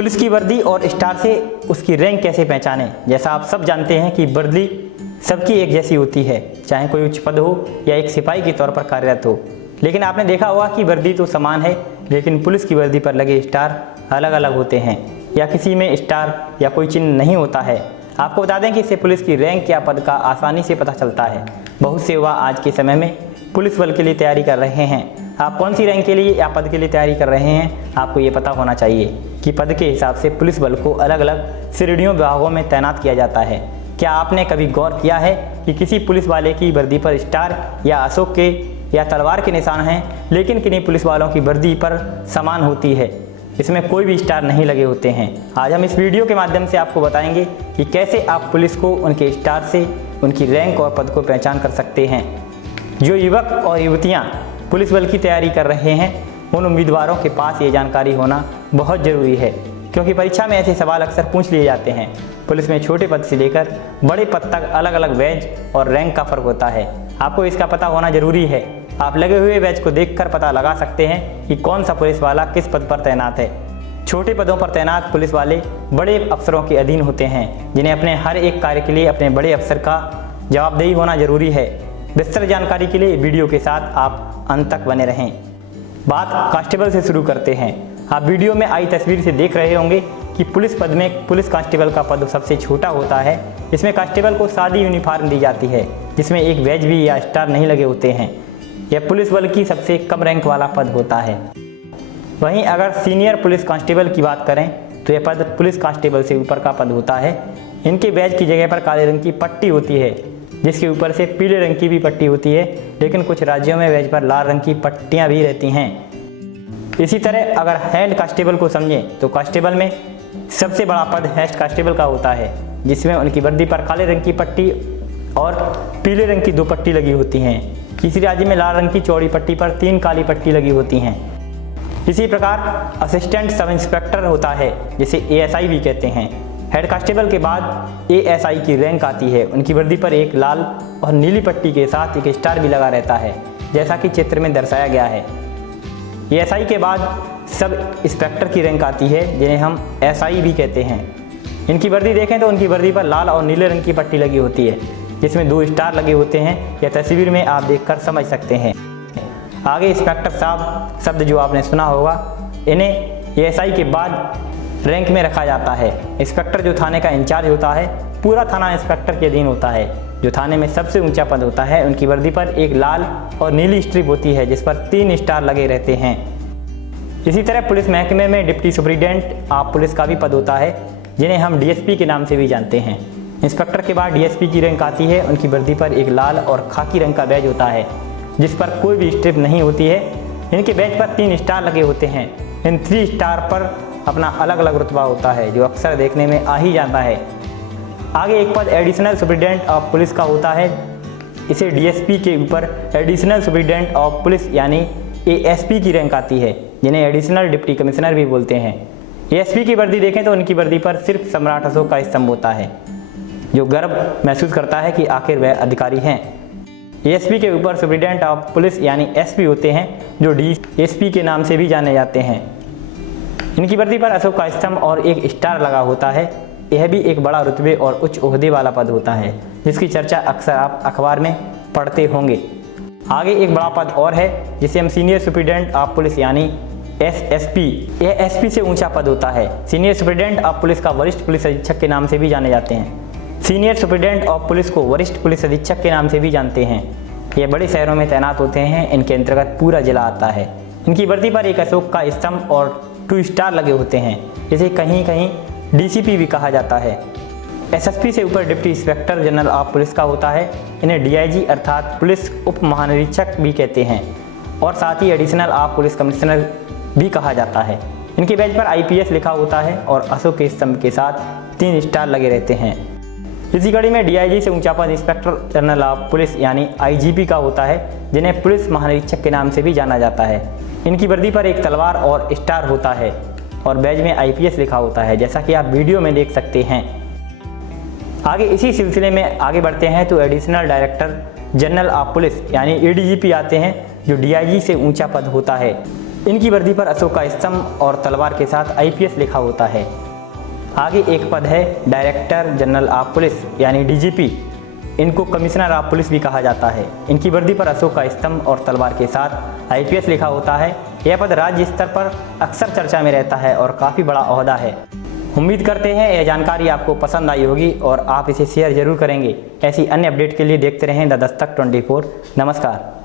Police की वर्दी और स्टार से उसकी रैंक कैसे पहचानें। जैसा आप सब जानते हैं कि वर्दी सबकी एक जैसी होती है, चाहे कोई उच्च पद हो या एक सिपाही के तौर पर कार्यरत हो। लेकिन आपने देखा होगा कि वर्दी तो समान है, लेकिन पुलिस की वर्दी पर लगे स्टार अलग अलग होते हैं या किसी में स्टार या कोई चिन्ह नहीं होता है। आपको बता दें कि इससे पुलिस की रैंक या पद का आसानी से पता चलता है। बहुत से युवा आज के समय में पुलिस बल के लिए तैयारी कर रहे हैं। आप कौन सी रैंक के लिए या पद के लिए तैयारी कर रहे हैं, आपको ये पता होना चाहिए कि पद के हिसाब से पुलिस बल को अलग अलग श्रेणियों विभागों में तैनात किया जाता है। क्या आपने कभी गौर किया है कि किसी पुलिस वाले की वर्दी पर स्टार या अशोक के या तलवार के निशान हैं, लेकिन किन्हीं पुलिस वालों की वर्दी पर समान होती है, इसमें कोई भी स्टार नहीं लगे होते हैं। आज हम इस वीडियो के माध्यम से आपको बताएंगे कि कैसे आप पुलिस को उनके स्टार से उनकी रैंक और पद को पहचान कर सकते हैं। जो युवक और युवतियां पुलिस बल की तैयारी कर रहे हैं, उन उम्मीदवारों के पास ये जानकारी होना बहुत ज़रूरी है, क्योंकि परीक्षा में ऐसे सवाल अक्सर पूछ लिए जाते हैं। पुलिस में छोटे पद से लेकर बड़े पद तक अलग अलग बैच और रैंक का फ़र्क होता है। आपको इसका पता होना ज़रूरी है। आप लगे हुए बैच को देखकर पता लगा सकते हैं कि कौन सा पुलिस वाला किस पद पर तैनात है। छोटे पदों पर तैनात पुलिस वाले बड़े अफसरों के अधीन होते हैं, जिन्हें अपने हर एक कार्य के लिए अपने बड़े अफसर का जवाबदेही होना जरूरी है। विस्तृत जानकारी के लिए वीडियो के साथ आप अंत तक बने रहें। बात कांस्टेबल से शुरू करते हैं। आप वीडियो में आई तस्वीर से देख रहे होंगे कि पुलिस पद में पुलिस कांस्टेबल का पद सबसे छोटा होता है। इसमें कांस्टेबल को सादी यूनिफॉर्म दी जाती है, जिसमें एक बैज भी या स्टार नहीं लगे होते हैं। यह पुलिस बल की सबसे कम रैंक वाला पद होता है। वहीं अगर सीनियर पुलिस कांस्टेबल की बात करें तो यह पद पुलिस कांस्टेबल से ऊपर का पद होता है। इनके बैज की जगह पर काले रंग की पट्टी होती है, जिसके ऊपर से पीले रंग की भी पट्टी होती है, लेकिन कुछ राज्यों में बैज पर लाल रंग की पट्टियां भी रहती हैं। इसी तरह अगर हेड कांस्टेबल को समझें तो कांस्टेबल में सबसे बड़ा पद हेड कांस्टेबल का होता है, जिसमें उनकी वर्दी पर काले रंग की पट्टी और पीले रंग की 2 पट्टी लगी होती हैं। किसी राज्य में लाल रंग की चौड़ी पट्टी पर 3 काली पट्टी लगी होती हैं। इसी प्रकार असिस्टेंट सब इंस्पेक्टर होता है, जिसे ASI भी कहते हैं। हेड कांस्टेबल के बाद ASI की रैंक आती है। उनकी वर्दी पर एक लाल और नीली पट्टी के साथ एक स्टार भी लगा रहता है, जैसा कि चित्र में दर्शाया गया है। ASI के बाद सब इंस्पेक्टर की रैंक आती है, जिन्हें हम SI भी कहते हैं। इनकी वर्दी देखें तो उनकी वर्दी पर लाल और नीले रंग की पट्टी लगी होती है, जिसमें 2 स्टार लगे होते हैं। यह तस्वीर में आप देखकर समझ सकते हैं। आगे इंस्पेक्टर साहब शब्द जो आपने सुना होगा, इन्हें ASI के बाद रैंक में रखा जाता है। इंस्पेक्टर जो थाने का इंचार्ज होता है, पूरा थाना इंस्पेक्टर के अधीन होता है। जो थाने में सबसे ऊंचा पद होता है, उनकी वर्दी पर एक लाल और नीली स्ट्रिप होती है, जिस पर 3 स्टार लगे रहते हैं। इसी तरह पुलिस महकमे में डिप्टी सुपरिटेंडेंट ऑफ पुलिस का भी पद होता है, जिन्हें हम DSP के नाम से भी जानते हैं। इंस्पेक्टर के बाद DSP की रैंक आती है। उनकी वर्दी पर एक लाल और खाकी रंग का बैज होता है, जिस पर कोई भी स्ट्रिप नहीं होती है। इनके बैज पर 3 स्टार लगे होते हैं। इन 3 स्टार पर अपना अलग अलग रुतबा होता है, जो अक्सर देखने में आ ही जाता है। आगे एक पद एडिशनल सुपरिटेंडेंट ऑफ पुलिस का होता है। इसे DSP के ऊपर एडिशनल सुपरिटेंडेंट ऑफ पुलिस यानी ASP की रैंक आती है, जिन्हें एडिशनल डिप्टी कमिश्नर भी बोलते हैं। ASP की वर्दी देखें तो उनकी वर्दी पर सिर्फ सम्राट अशोक का स्तंभ होता है, जो गर्व महसूस करता है कि आखिर वह अधिकारी हैं। ASP के ऊपर सुपरिटेंडेंट ऑफ पुलिस यानी SP होते हैं, जो DSP के नाम से भी जाने जाते हैं। इनकी वर्दी पर अशोक का स्तंभ और एक स्टार लगा होता है। यह भी एक बड़ा रुतबे और उच्च ओहदे वाला पद होता है, जिसकी चर्चा अक्सर आप अखबार में पढ़ते होंगे। आगे एक बड़ा पद और है, जिसे हम सीनियर सुपरिटेंडेंट ऑफ पुलिस यानी SSP। यह SP से ऊंचा पद होता है। सीनियर सुपरिटेंडेंट ऑफ पुलिस का वरिष्ठ पुलिस अधीक्षक के नाम से भी जाने जाते हैं। सीनियर सुपरिटेंडेंट ऑफ पुलिस को वरिष्ठ पुलिस अधीक्षक के नाम से भी जानते हैं। ये बड़े शहरों में तैनात होते हैं। इनके अंतर्गत पूरा जिला आता है। इनकी वर्दी पर एक अशोक का स्तंभ और 2 स्टार लगे होते हैं। इसे कहीं कहीं DCP भी कहा जाता है। SSP से ऊपर deputy inspector general of police का होता है। इन्हें DIG अर्थात पुलिस उप महानिरीक्षक भी कहते हैं, और साथ ही एडिशनल ऑफ पुलिस कमिश्नर भी कहा जाता है। इनके बैज पर IPS लिखा होता है और अशोक के स्तंभ के साथ 3 स्टार लगे रहते हैं। इसी कड़ी में DIG से ऊंचा पद इंस्पेक्टर जनरल ऑफ पुलिस यानी IGP का होता है, जिन्हें पुलिस महानिरीक्षक के नाम से भी जाना जाता है। इनकी वर्दी पर एक तलवार और स्टार होता है और बैज में IPS लिखा होता है, जैसा कि आप वीडियो में देख सकते हैं। आगे इसी सिलसिले में आगे बढ़ते हैं तो additional director general of police यानी ADGP आते हैं, जो DIG से ऊंचा पद होता है। इनकी वर्दी पर अशोक का स्तंभ और तलवार के साथ IPS लिखा होता है। आगे एक पद है डायरेक्टर जनरल ऑफ पुलिस यानी DGP। इनको कमिश्नर ऑफ पुलिस भी कहा जाता है। इनकी वर्दी पर अशोक का स्तंभ और तलवार के साथ IPS लिखा होता है। यह पद राज्य स्तर पर अक्सर चर्चा में रहता है और काफ़ी बड़ा ओहदा है। उम्मीद करते हैं यह जानकारी आपको पसंद आई होगी और आप इसे शेयर जरूर करेंगे। ऐसी अन्य अपडेट के लिए देखते रहें द दस्तक 24। नमस्कार।